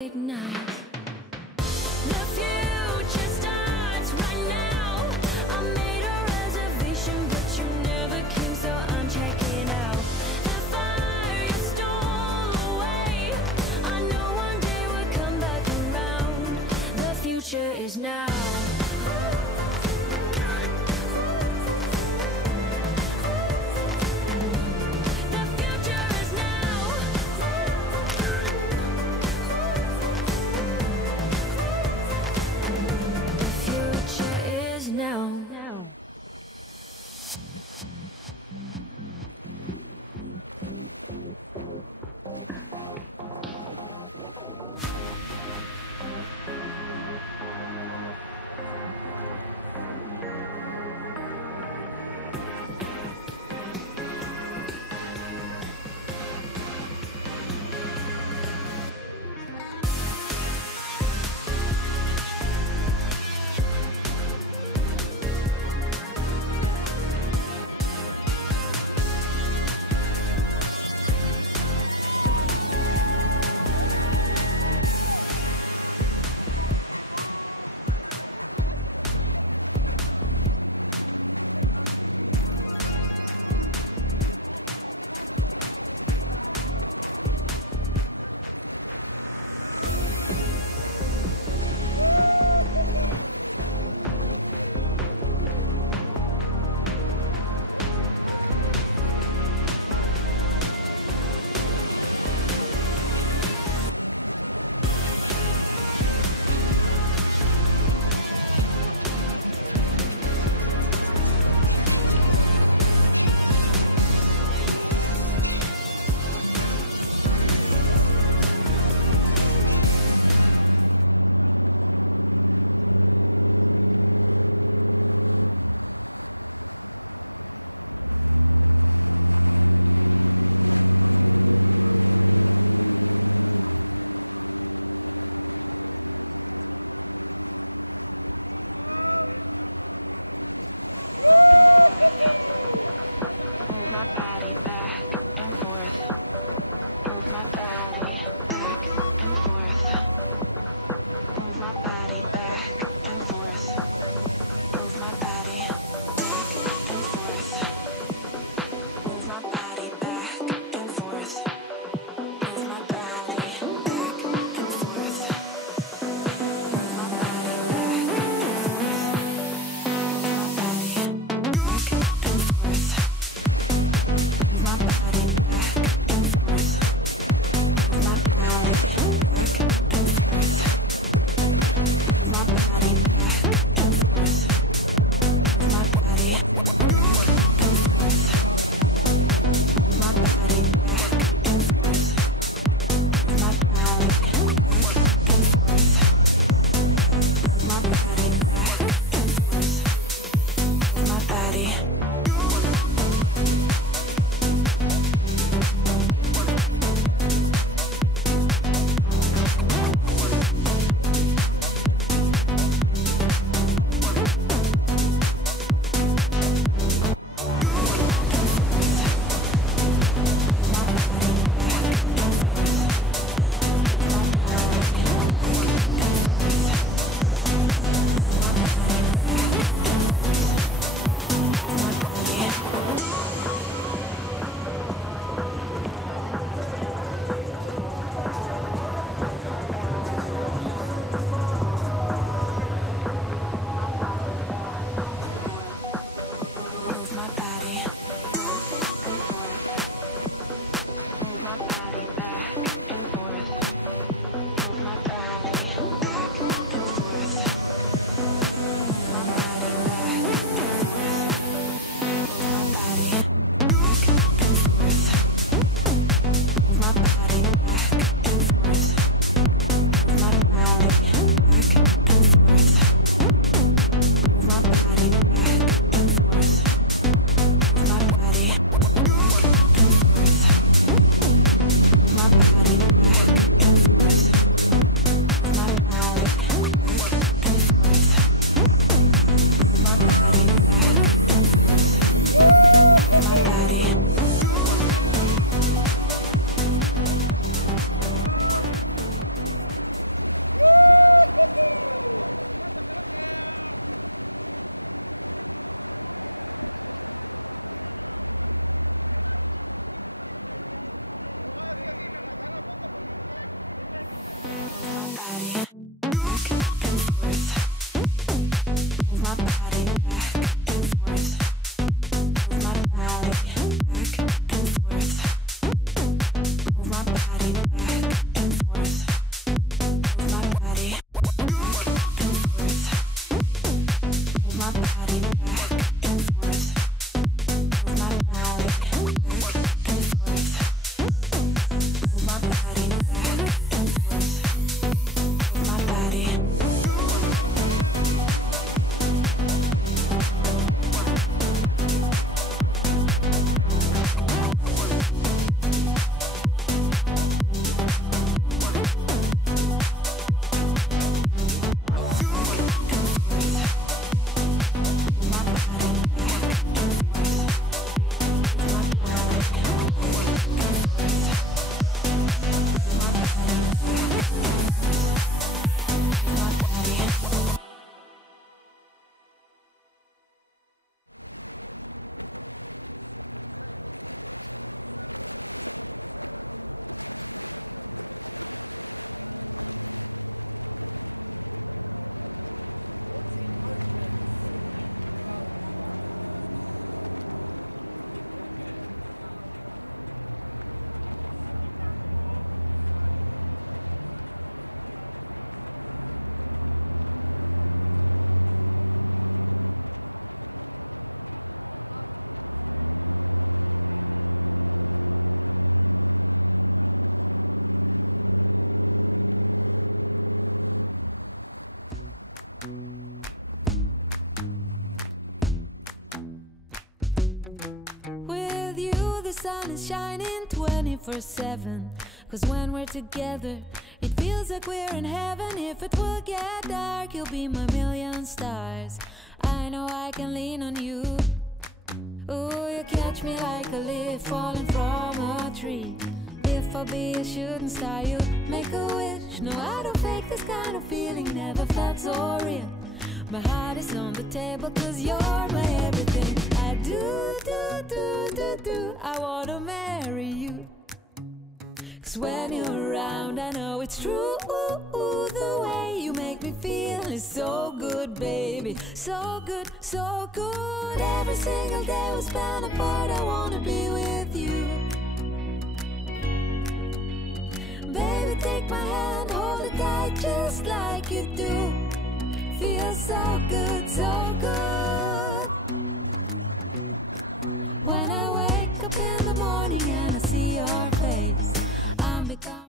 ignite. The future starts right now. I made a reservation, but you never came, so I'm checking out. The fire you stole away, I know one day we'll come back around. The future is now. Now. And forth, move my body back and forth, move my body back and forth, move my body back and forth, move my body back and forth, move my body back and forth, move my body back and forth, move my body back and forth. My With you the sun is shining 24/7. 'Cause when we're together it feels like we're in heaven. If it will get dark, you'll be my million stars. I know I can lean on you. Ooh, you catch me like a leaf falling from a tree. If I'll be a shooting star, you make a wish. No, I don't fake this kind of feeling, never felt so real. My heart is on the table 'cause you're my everything. I do, I wanna marry you. 'Cause when you're around, I know it's true. The way you make me feel is so good, baby. So good, so good. Every single day we spend apart, I wanna be with you. Baby, take my hand, hold it tight just like you do. Feels so good, so good. When I wake up in the morning and I see your face, I'm becoming